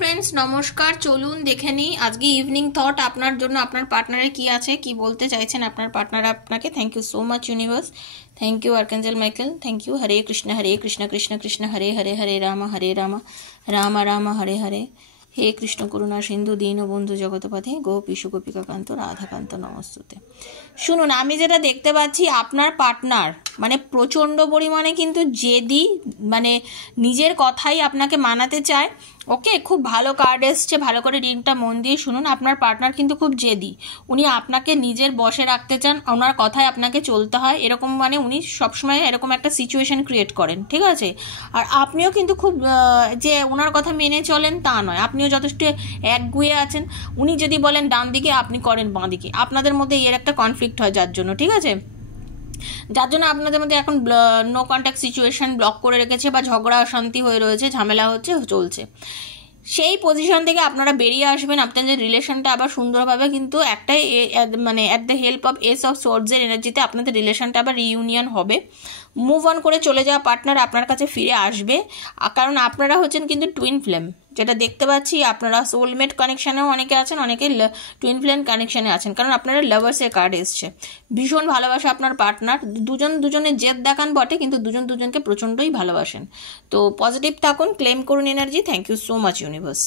Friends নমস্কার, চলুন দেখে নিই আজকে ইভিনিং থট আপনার জন্য। আপনার পার্টনারে কি আছে, কি বলতে চাইছেন আপনার পার্টনার আপনাকে। Thank you so much universe, thank you archangel Michael, thank you. Hare Krishna Krishna Krishna Hare Hare, Hare Ram Ram Ram Hare Hare. হে কৃষ্ণ করুণা সিন্ধু দীন বন্ধু জগৎপথে গোপীশু গোপিকাকান্ত রাধাকান্ত নমস্তুতে। শুনুন, আমি যেটা দেখতে পাচ্ছি আপনার পার্টনার মানে প্রচণ্ড পরিমাণে কিন্তু জেদি, মানে নিজের কথাই আপনাকে মানাতে চায়। ওকে, খুব ভালো কার্ড এসছে, ভালো করে রিংটা মন দিয়ে শুনুন। আপনার পার্টনার কিন্তু খুব জেদি, উনি আপনাকে নিজের বশে রাখতে চান, ওনার কথায় আপনাকে চলতে হয়, এরকম মানে উনি সবসময় এরকম একটা সিচুয়েশন ক্রিয়েট করেন, ঠিক আছে। আর আপনিও কিন্তু খুব যে ওনার কথা মেনে চলেন তা নয়, আপনিও যথেষ্ট একগুঁয়ে আছেন। উনি যদি বলেন ডান দিকে, আপনি করেন বাঁ দিকে, আপনাদের মধ্যে এর একটা কনফ্লিক্ট হয়, যার জন্য, ঠিক আছে, যার জন্য আপনাদের মধ্যে এখন নো কন্ট্যাক্ট সিচুয়েশন ব্লক করে রেখেছে, বা ঝগড়া অশান্তি হয়ে রয়েছে, ঝামেলা হচ্ছে, চলছে। সেই পজিশন থেকে আপনারা বেরিয়ে আসবেন, আপনাদের রিলেশনটা আবার সুন্দরভাবে কিন্তু একটাই মানে at the help of ace of সোর্ডসের এনার্জিতে আপনাদের রিলেশনটা আবার রিইউনিয়ন হবে। মুভ অন করে চলে যাওয়া পার্টনার আপনার কাছে ফিরে আসবে, কারণ আপনারা হচ্ছেন কিন্তু টুইন ফ্লেম, যেটা দেখতে পাচ্ছি। আপনারা সোলমেট কানেকশানেও অনেকে আছেন, অনেকে টুইন ফ্লেম কানেকশানে আছেন, কারণ আপনারা লাভার্সের কার্ড এসছে। ভীষণ ভালোবাসা আপনার পার্টনার, দুজন দুজনের জেদ দেখান বটে, কিন্তু দুজন দুজনকে প্রচণ্ডই ভালোবাসেন। তো পজিটিভ থাকুন, ক্লেম করুন energy. Thank you so much universe.